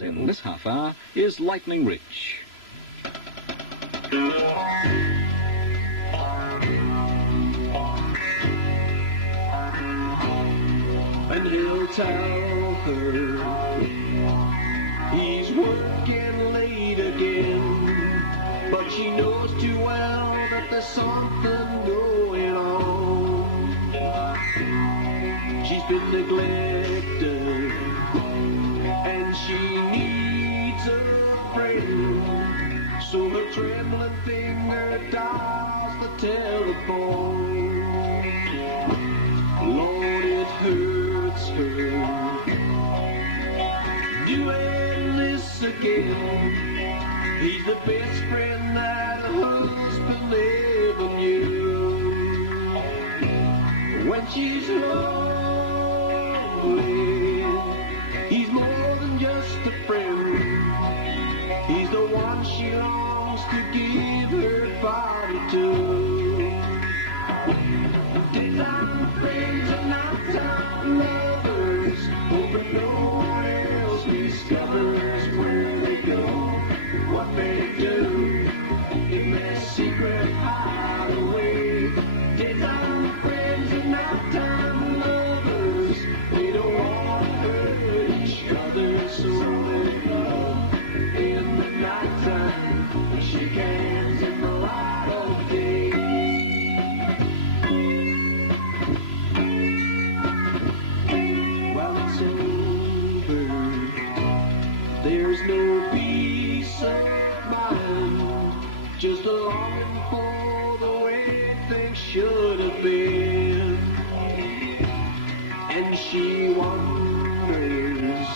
In this half hour is Lightning Ridge. And he'll tell her he's working late again, but she knows too well that there's something going on. She's been neglected and she needs a friend, so her trembling finger dials the telephone. Lord, it hurts her doing this again. He's the best friend that a husband ever knew. When she's lonely, he's more than just a friend. He's the one she longs to give her body to. Daytime friends and nighttime lovers, hoping no one else discovers where they go, what they do in their secret hideaway. Daytime friends and nighttime lovers, they don't want to hurt each other, so they love in the nighttime, shake hands in the light of day. Well, it's over, there's no peace of mind, just a longing for the way things should have been. And she wonders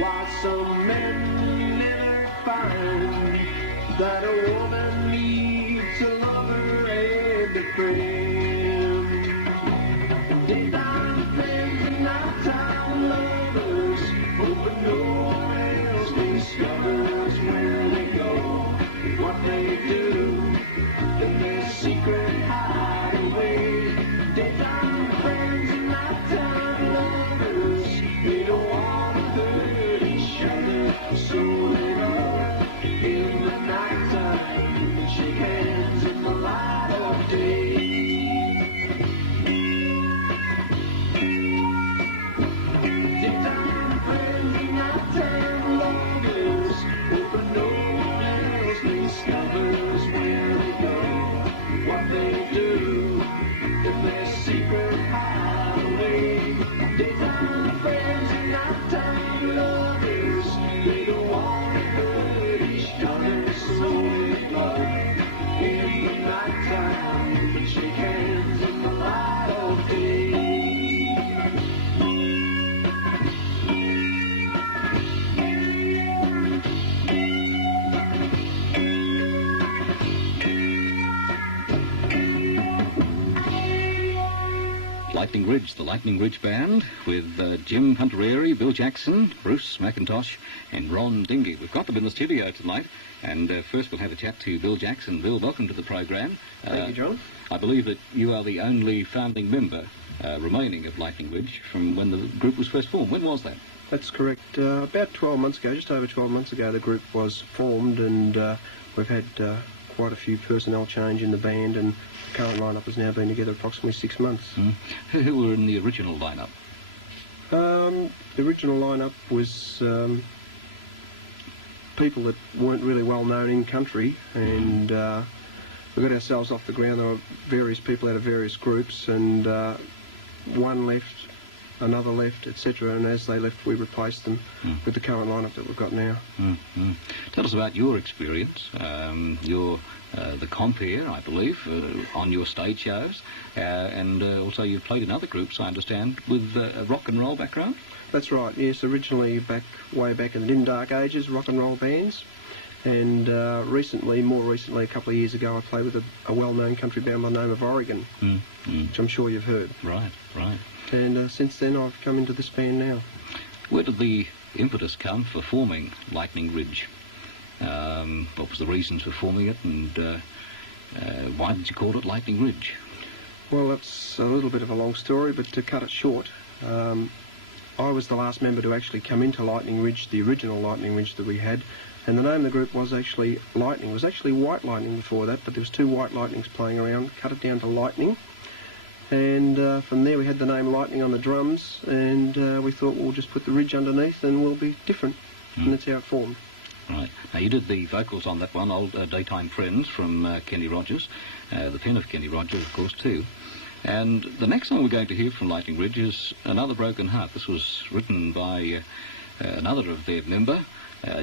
why some men never find that a woman needs a lover and a friend. Daytime friends and nighttime lovers, hoping no one else discovers where they go, what they do in their secret hideaway. Daytime friends and nighttime lovers, they don't want to hurt each other, so they love in the nighttime and shake hands in the light of day. Daytime friends and nighttime lovers, hoping no one else discovers where they go, what they do in their secret hideaway. Daytime friends and nighttime lovers, they don't want to hurt each other, so they love in the nighttime and shake hands in the light of day. Lightning Ridge, the Lightning Ridge Band, with Jim Hunterieri, Bill Jackson, Bruce McIntosh, and Ron Dingy. We've got them in the studio tonight, and first we'll have a chat to Bill Jackson. Bill, welcome to the program. Thank you, John. I believe that you are the only founding member remaining of Lightning Ridge from when the group was first formed. When was that? That's correct. About 12 months ago, just over 12 months ago, the group was formed, and we've had quite a few personnel change in the band, and the current lineup has now been together approximately 6 months. Who were in the original lineup? The original lineup was people that weren't really well known in country, and we got ourselves off the ground. There were various people out of various groups, and one left, another left, etc., and as they left we replaced them with the current lineup that we've got now. Tell us about your experience. You're the compere, I believe, on your stage shows, and also you've played in other groups, I understand, with a rock and roll background? That's right, yes. Originally, way back in the dim dark ages, rock and roll bands, and more recently, a couple of years ago, I played with a well-known country band by the name of Oregon, which I'm sure you've heard. Right. And since then, I've come into this band now. Where did the impetus come for forming Lightning Ridge? What was the reasons for forming it, and why did you call it Lightning Ridge? Well, that's a little bit of a long story, but to cut it short, I I was the last member to actually come into Lightning Ridge, the original Lightning Ridge that we had, and the name of the group was actually Lightning. It was actually White Lightning before that, but there was 2 White Lightnings playing around, cut it down to Lightning, and from there we had the name Lightning on the drums, and we thought we'll just put the Ridge underneath and we'll be different, and that's how it formed. Right. Now, you did the vocals on that one, Old Daytime Friends from Kenny Rogers, the pen of Kenny Rogers, of course, too. And the next song we're going to hear from Lightning Ridge is Another Broken Heart. This was written by another of their member,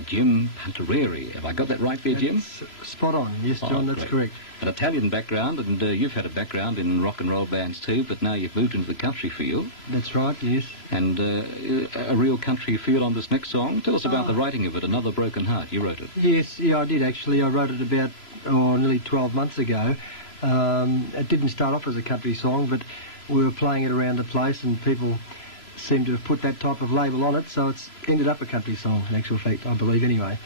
Jim Puntareri. Have I got that right there, Jim? That's spot on. Yes, John, that's great. correct. An Italian background, and you've had a background in rock and roll bands too, but now you've moved into the country field. That's right, yes. And a real country feel on this next song. Tell us about the writing of it, Another Broken Heart. You wrote it. Yes, yeah, I did actually. I wrote it about nearly 12 months ago. It didn't start off as a country song, but we were playing it around the place and people seemed to have put that type of label on it, so it's ended up a country song, in actual fact, I believe anyway.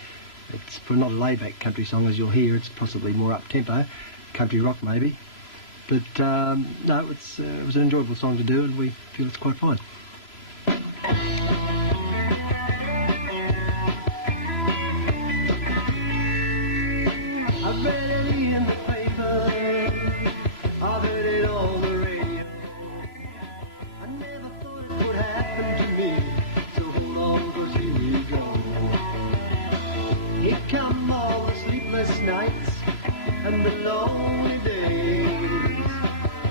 It's not a laid-back country song, as you'll hear. It's possibly more up-tempo, country rock maybe. But no, it was an enjoyable song to do, and we feel it's quite fine. I've read it in the paper, I've heard it on the radio. I never thought it would happen to me, so hold on, 'cause here we go. Here come all the sleepless nights and the lonely days,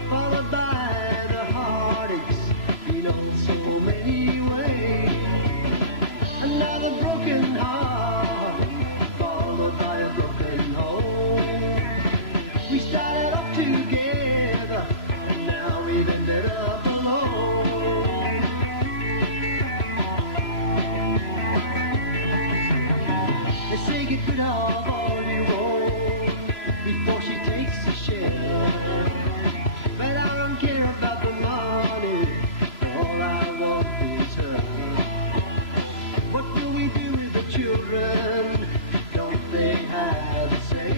followed by the heartaches in so many ways. Another broken heart, followed by a broken home. We started off together, and now we've ended up alone. They say get rid of all you own before she takes a share. But I don't care about the money, all I want is her. What will we do with the children? Don't they have a say?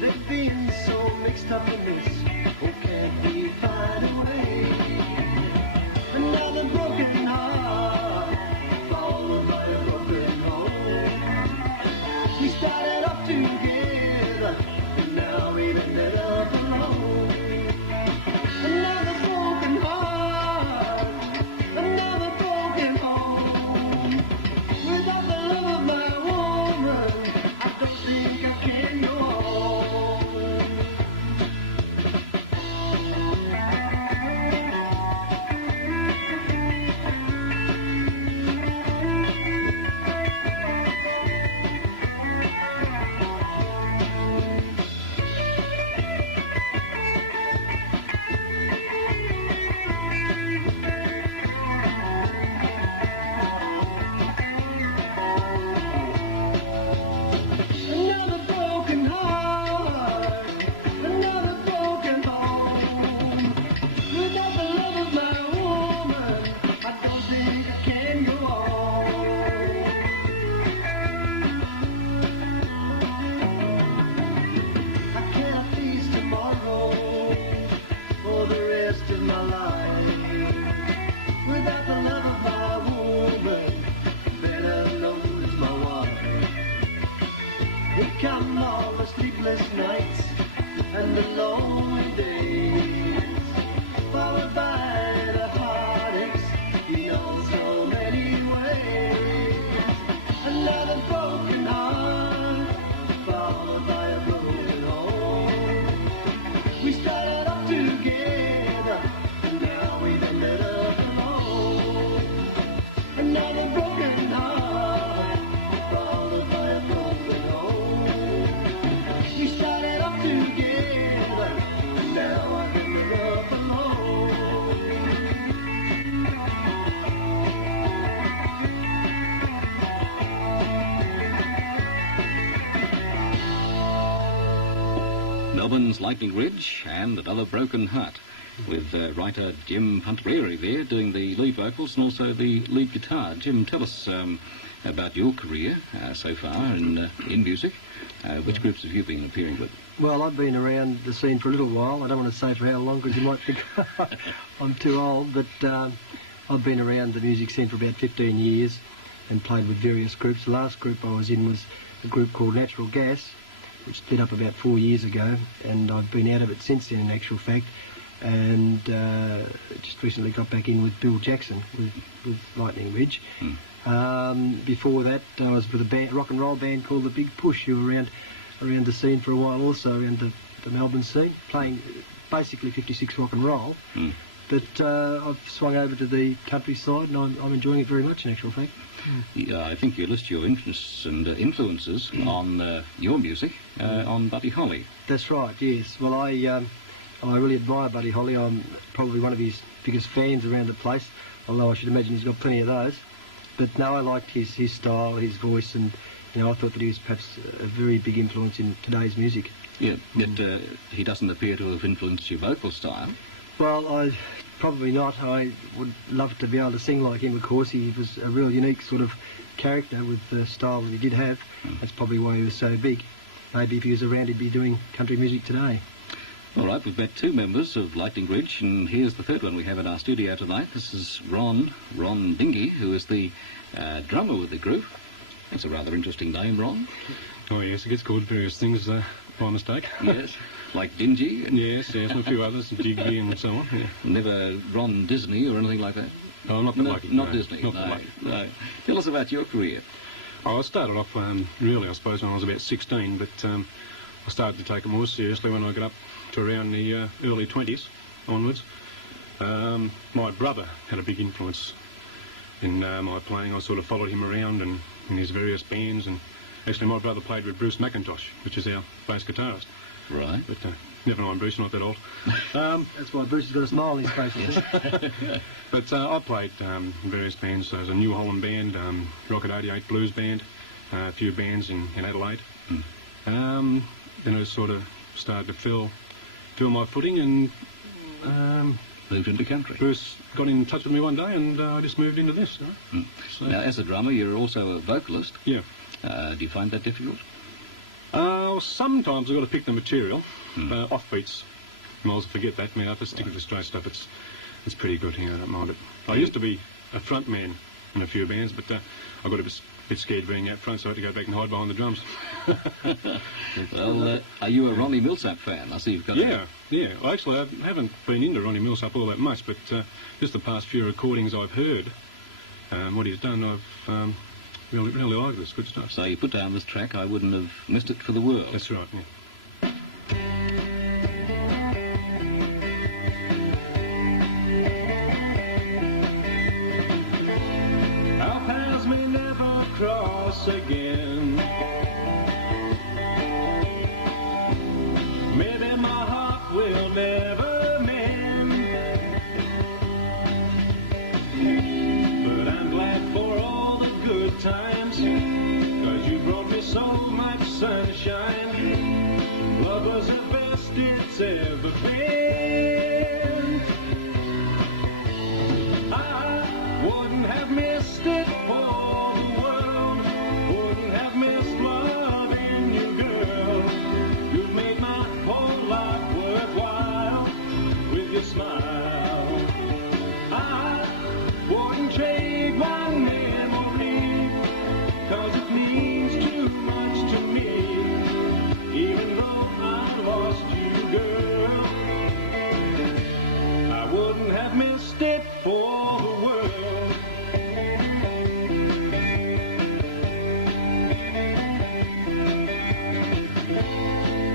They've been so mixed up in this, oh can't we find a way? Another broken heart, followed by a broken home. We started off together, and now we've ended up alone. Another broken heart, another broken home. Without the love of my woman, I don't think I can go on. Another broken heart, another broken home. Without the love of my woman, I don't think I can go on. I cannot face tomorrow for the rest of my life. Without the love of my woman, better known as my wife. Here come all the sleepless nights and the lonely days, followed by the heartaches in so many ways. Another broken heart, followed by a broken home. We started off together, and now we've ended up alone. Another broken heart, followed by a broken home. We started off together, and now I've ended up alone. Melbourne's Lightning Ridge and Another Broken Heart, with writer Jim Puntareri there doing the lead vocals and also the lead guitar. Jim, tell us about your career so far in music. Which groups have you been appearing with? Well, I've been around the scene for a little while. I don't want to say for how long because you might think I'm too old, but I've been around the music scene for about 15 years and played with various groups. The last group I was in was a group called Natural Gas, which split up about 4 years ago, and I've been out of it since then, in actual fact. And just recently got back in with Bill Jackson with Lightning Ridge. Before that, I was with a rock and roll band called The Big Push, who were around the scene for a while, also around the Melbourne scene, playing basically 56 rock and roll. But I've swung over to the countryside, and I'm enjoying it very much, in actual fact. Yeah, I think you list your interests and influences on your music on Buddy Holly. That's right, yes. Well, I really admire Buddy Holly. I'm probably one of his biggest fans around the place, although I should imagine he's got plenty of those. But no, I liked his style, his voice, and I thought that he was perhaps a very big influence in today's music. Yeah, but he doesn't appear to have influenced your vocal style. Well, probably not. I would love to be able to sing like him, of course. He was a real unique sort of character with the style that he did have. That's probably why he was so big. Maybe if he was around, he'd be doing country music today. All right, we've met 2 members of Lightning Ridge, and here's the 3rd one we have in our studio tonight. This is Ron Dingy, who is the drummer with the group. That's a rather interesting name, Ron. Oh, yes, it gets called various things by mistake. Yes, like Dingy. Yes, and a few others, Jiggly and so on. Yeah. Never Ron Disney or anything like that? Oh, not that lucky. Not no, Disney, not that no, lucky. no. Tell us about your career. Oh, I started off, really, I suppose, when I was about 16, but I started to take it more seriously when I got up to around the early 20s onwards. My brother had a big influence in my playing. I sort of followed him around and in his various bands, and actually my brother played with Bruce McIntosh, which is our bass guitarist. Right. But never mind Bruce, not that old. That's why Bruce has got a smile on his face, isn't it? But I played in various bands. There was a New Holland band, Rocket 88 Blues band, a few bands in Adelaide. Then I sort of started to feel my footing, and Moved into country. Bruce got in touch with me one day, and I just moved into this. So, Now, as a drummer, you're also a vocalist. yeah. Do you find that difficult? Sometimes I've got to pick the material. Offbeats, I might as well forget that. I mean, I have to stick with the straight stuff. It's pretty good here, I don't mind it. I used to be a front man in a few bands, but I got a bit scared being out front, so I had to go back and hide behind the drums. Well, are you a Ronnie Milsap fan? I see you've got Yeah. Well, actually, I haven't been into Ronnie Milsap all that much, but just the past few recordings I've heard, what he's done, I've really liked this. Good stuff. So you put down this track, I wouldn't have missed it for the world. That's right, yeah. Our paths may never cross again. Maybe my heart will never mend. But I'm glad for all the good times, 'cause you brought me so much sunshine. Love was the best it's ever been. I wouldn't have missed it for the world. Wouldn't have missed loving you, girl. You've made my whole life worthwhile with your smile. I wouldn't trade one memory, 'cause it means too much to me. Even though I lost you, girl, I wouldn't have missed it for the world.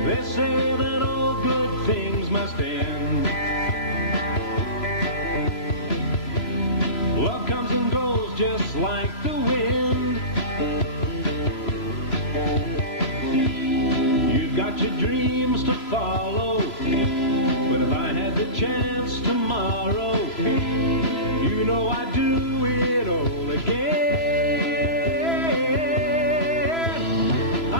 They say that all good things must end. Love comes and goes just like the wind. You've got your dreams to follow, but if I had the chance tomorrow, you know I'd do it all again. I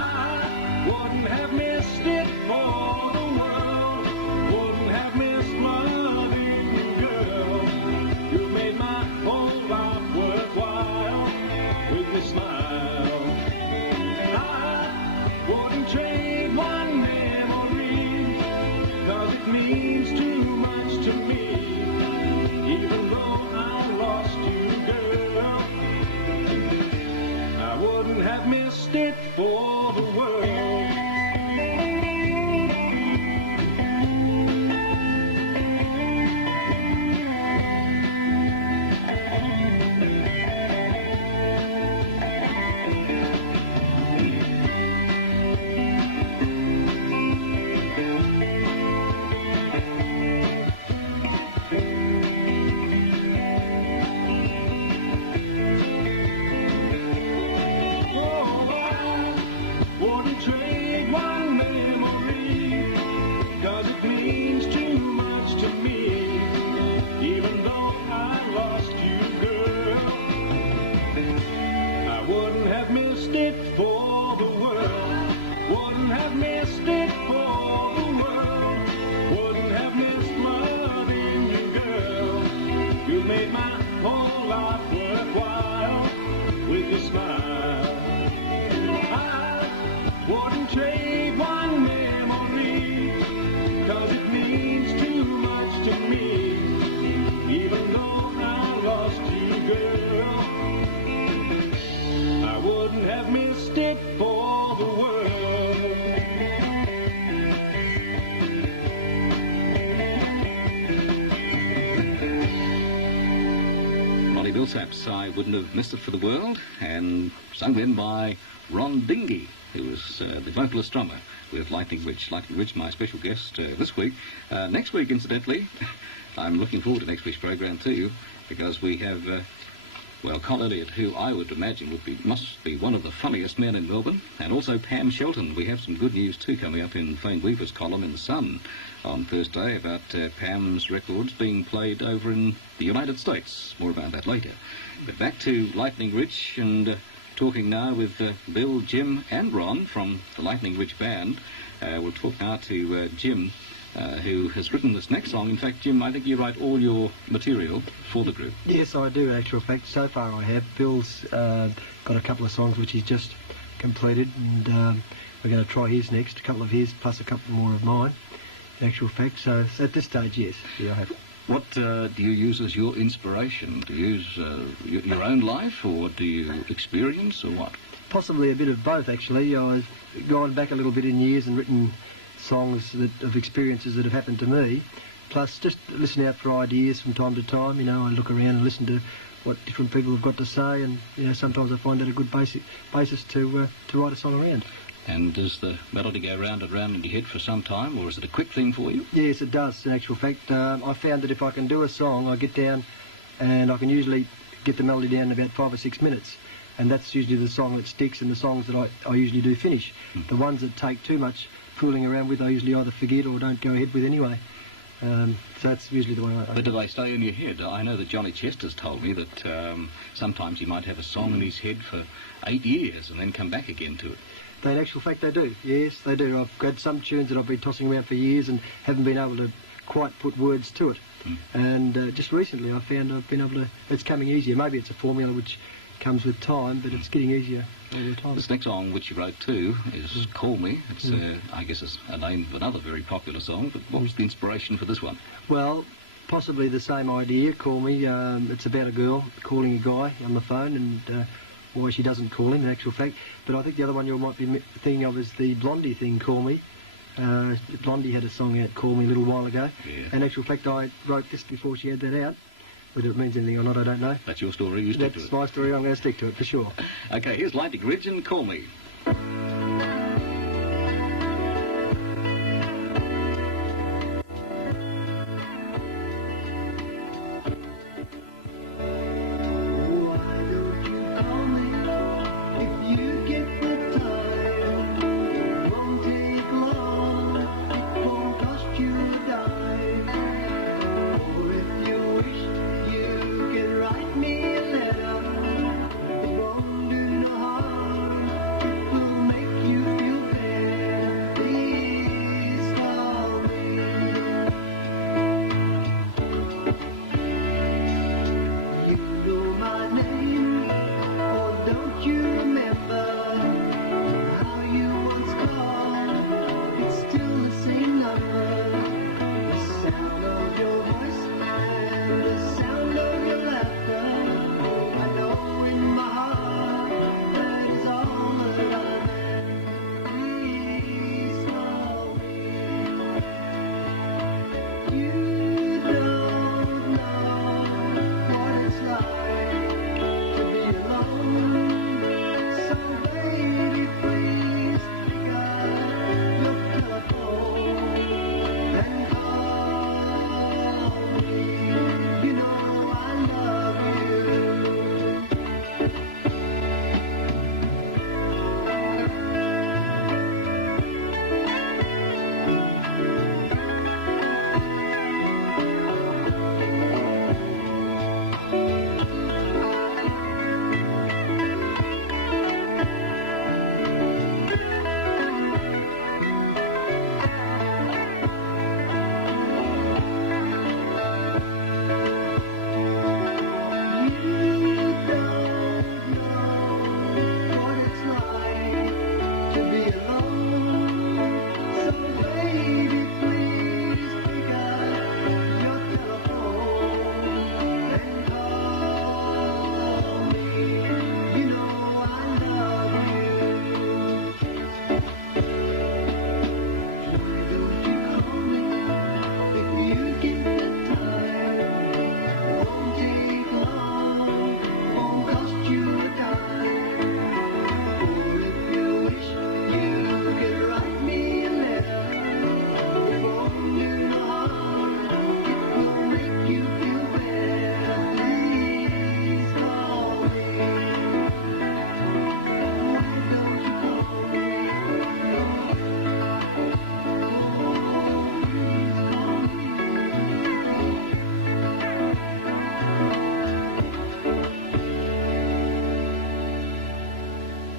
wouldn't have missed it for the world. Wouldn't have missed loving you, girl. You made my whole life worthwhile with your smile. I wouldn't trade one memory, 'cause it means too much to me. Even though I lost it for the world. Wouldn't have missed it for the world. Wouldn't have missed loving you, girl. You made my whole life worthwhile with your smile. I wouldn't trade one memory, 'cause it means too much to me. Even though I lost you, girl, I wouldn't have missed it for the world. Ronnie Millsaps, I wouldn't have missed it for the world, and sung then by Ron Dingy, who was the vocalist drummer with Lightning Ridge. Lightning Ridge, my special guest this week. Next week, incidentally, I'm looking forward to next week's program too, because we have, well, Con Elliott, who I would imagine must be one of the funniest men in Melbourne, and also Pam Shelton. We have some good news too coming up in Fane Weaver's column in The Sun on Thursday about Pam's records being played over in the United States. More about that later. But back to Lightning Ridge, and talking now with Bill, Jim and Ron from the Lightning Ridge Band. We'll talk now to Jim, who has written this next song. In fact, Jim, I think you write all your material for the group. Yes, I do, in actual fact. So far I have. Bill's got a couple of songs which he's just completed, and we're going to try his next, a couple of his, plus a couple more of mine, in actual fact. So at this stage, yes, I have. What do you use as your inspiration? Do you use your own life, or do you experience, or what? Possibly a bit of both, actually. I've gone back a little bit in years and written songs of experiences that have happened to me, plus just listen out for ideas from time to time. You know, I look around and listen to what different people have got to say, and sometimes I find that a good basis to write a song around. And does the melody go round and round in your head for some time, or is it a quick thing for you? Yes, it does, in actual fact. I found that if I can do a song, I get down and I can usually get the melody down in about 5 or 6 minutes. And that's usually the song that sticks, and the songs that I usually do finish. The ones that take too much fooling around with, I usually either forget or don't go ahead with anyway. So that's usually the way I... But do they stay in your head? I know that Johnny Chester's told me that sometimes he might have a song in his head for 8 years and then come back again to it. In actual fact, they do. Yes, they do. I've had some tunes that I've been tossing around for years and haven't been able to quite put words to it. And just recently I found I've been able to... It's coming easier. Maybe it's a formula which comes with time, but it's getting easier all the time. This next song, which you wrote too, is Call Me. It's, I guess it's a name of another very popular song, but what was the inspiration for this one? Well, possibly the same idea, Call Me. It's about a girl calling a guy on the phone, and why she doesn't call him, in actual fact. But I think the other one you might be thinking of is the Blondie thing, Call Me. Blondie had a song out, Call Me, a little while ago. Yeah. In actual fact, I wrote this before she had that out. Whether it means anything or not, I don't know. That's your story, you stick to it. That's my story, I'm going to stick to it, for sure. Okay, here's Lightning Ridge and Call Me. Make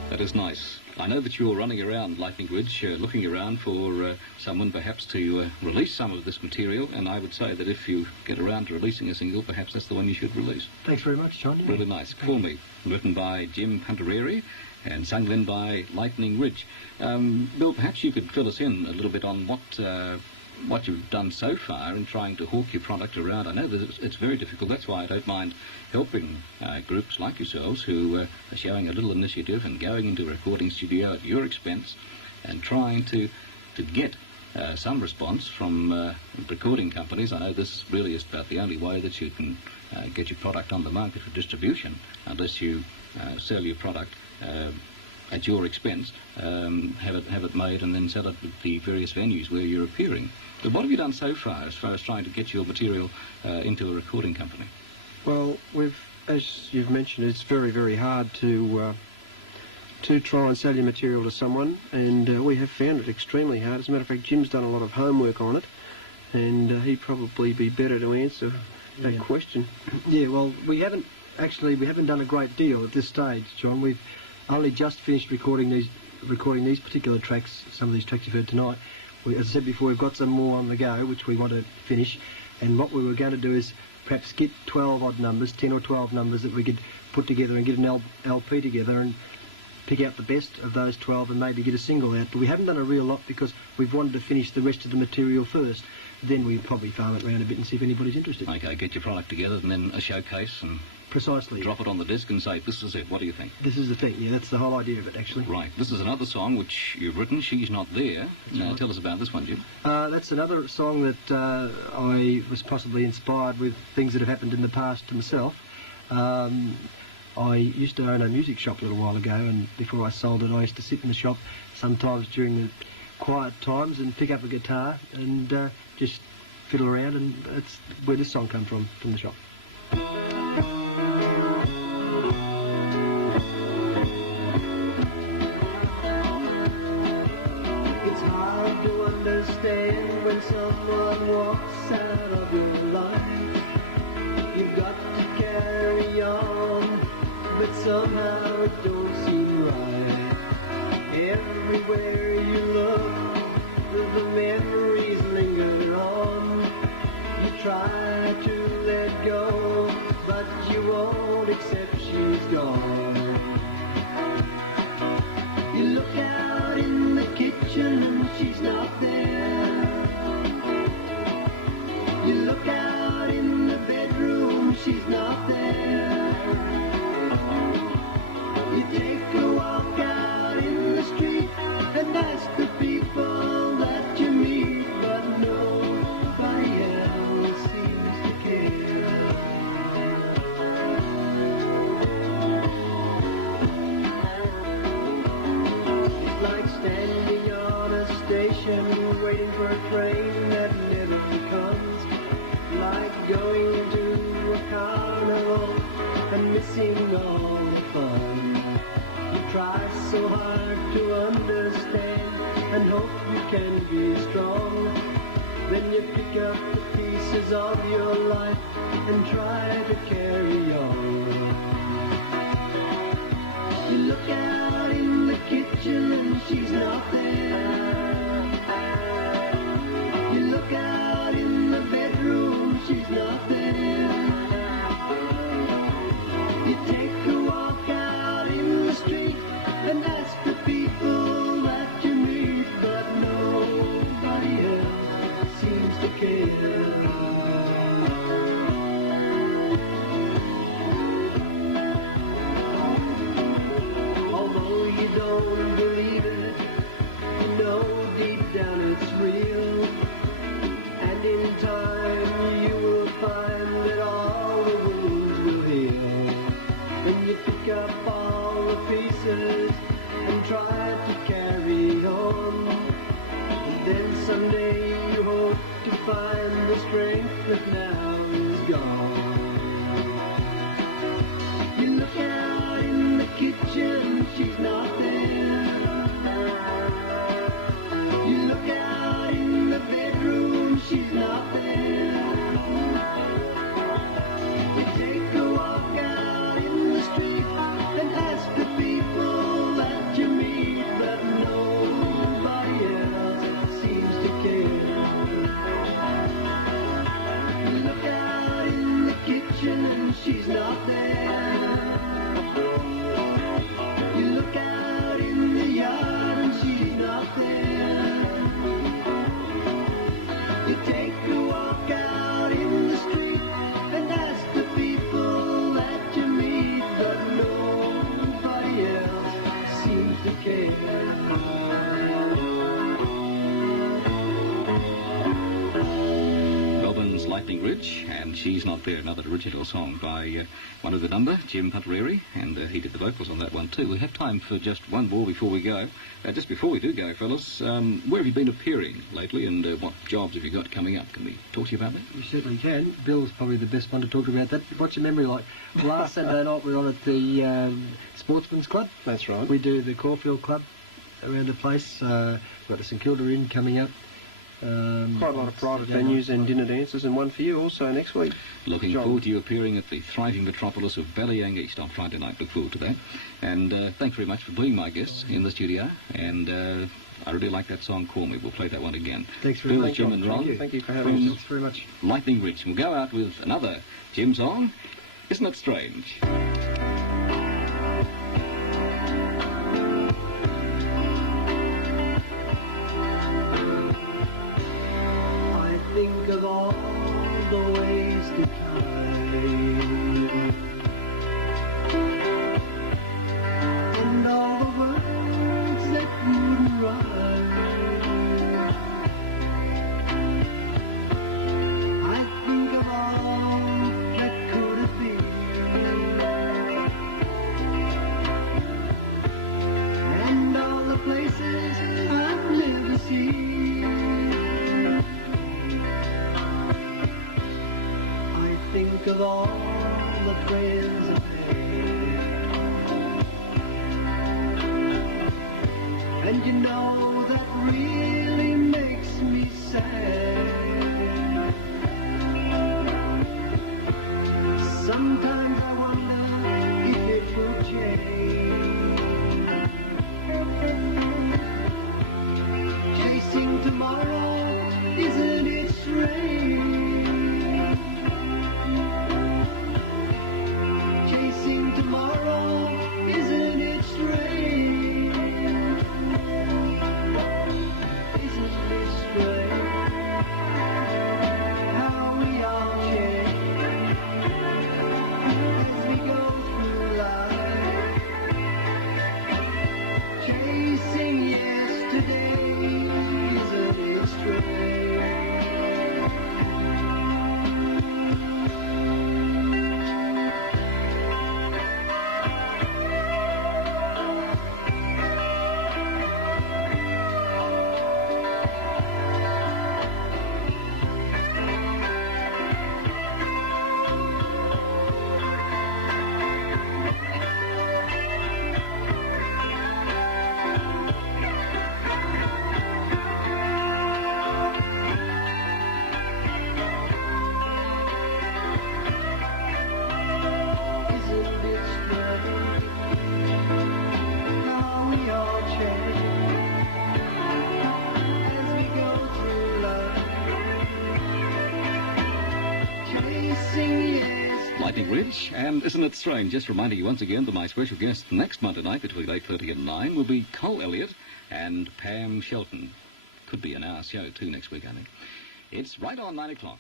That is nice. I know that you're running around Lightning Ridge, looking around for someone perhaps to release some of this material, and I would say that if you get around to releasing a single, perhaps that's the one you should release. Thanks very much, John. Really nice. Call Me, written by Jim Puntareri and sung then by Lightning Ridge. Bill, perhaps you could fill us in a little bit on what you've done so far in trying to hawk your product around. I know that it's very difficult. That's why I don't mind helping groups like yourselves who are showing a little initiative and going into a recording studio at your expense and trying to get some response from recording companies. I know this really is about the only way that you can get your product on the market for distribution, unless you sell your product at your expense, have it made and then sell it at the various venues where you're appearing. But what have you done so far as trying to get your material into a recording company? Well, as you've mentioned, it's very, very hard to try and sell your material to someone, and we have found it extremely hard. As a matter of fact, Jim's done a lot of homework on it, and he'd probably be better to answer that question. Yeah, well, we haven't done a great deal at this stage, John. We've only just finished recording these particular tracks, some of these tracks you've heard tonight. As I said before, we've got some more on the go, which we want to finish, and what we were going to do is perhaps get 12 odd numbers, 10 or 12 numbers that we could put together and get an LP together and pick out the best of those 12 and maybe get a single out. But we haven't done a real lot because we've wanted to finish the rest of the material first. Then we'll probably farm it around a bit and see if anybody's interested. Okay, get your product together and then a showcase and Precisely. drop it on the disc and say, this is it, what do you think? This is the thing, yeah, that's the whole idea of it, actually. Right, this is another song which you've written, She's Not There. Now, tell us about this one, Jim. That's another song that I was possibly inspired with things that have happened in the past to myself. I used to own a music shop a little while ago, and before I sold it, I used to sit in the shop sometimes during the quiet times and pick up a guitar and just fiddle around, and that's where this song comes from the shop. It's hard to understand when someone walks out of your life. You've got to carry on, but somehow it don't seem right. Everywhere you look, the memories linger on. You try to let go, but you won't accept she's gone. You look out in the kitchen, she's not there. You look out in the bedroom, she's not there. You take a walk out in the street and ask the people that you meet, but nobody else seems to care. It's like standing on a station waiting for a train that never comes, like going to a carnival and missing all the fun. You try so hard to understand and hope you can be strong. Then you pick up the pieces of your life and try to carry on. You look out in the kitchen and she's not there. You look out in the bedroom, she's not there. You take a walk out in the street and ask the people that you meet, but nobody else seems to care. Although you don't believe it, you know deep down it's real. And in time you will find that all the wounds will heal. Then you pick up all the pieces and try to carry on. And then someday you hope to find the strength that now is gone. You look out in the kitchen, she's not there. You look out in the bedroom, she's not there. You take a walk out in the street and ask the people that Ridge, and She's Not There, another original song by one of the number, Jim Puntareri, and he did the vocals on that one too. We have time for just one more before we go. Just before we do go, fellas, where have you been appearing lately, and what jobs have you got coming up? Can we talk to you about that? We certainly can. Bill's probably the best one to talk about that. What's your memory like? Last Saturday night we were on at the Sportsman's Club. That's right. We do the Caulfield Club around the place. We've got the St Kilda Inn coming up. Quite a lot of private venues and dinner dances, and one for you also next week. Looking John. forward to you appearing at the thriving metropolis of Ballyank East on Friday night. Look forward to that. And thanks very much for being my guests in the studio. And I really like that song, Call Me. We'll play that one again. Thanks very Bill, much. Jim and Ron. Thank you for having us. Thanks very much. Lightning Ridge. We'll go out with another Jim song. Isn't it strange? I think of all the ways to try, and all the words that wouldn't rhyme. I think of all that could have been, and all the places I've never seen. Think of all the friends I've made, and you know that really makes me sad. Sometimes I wonder if it will change. Chasing tomorrow, isn't it strange? Chasing tomorrow, isn't it strange? Isn't it strange how we all change as we go through life, chasing yesterday, isn't it strange? Lightning Ridge, and Isn't It Strange? Just reminding you once again that my special guest next Monday night between 8:30 and 9 will be Cole Elliott and Pam Shelton. Could be an hour show too next week, I think. It's right on 9 o'clock.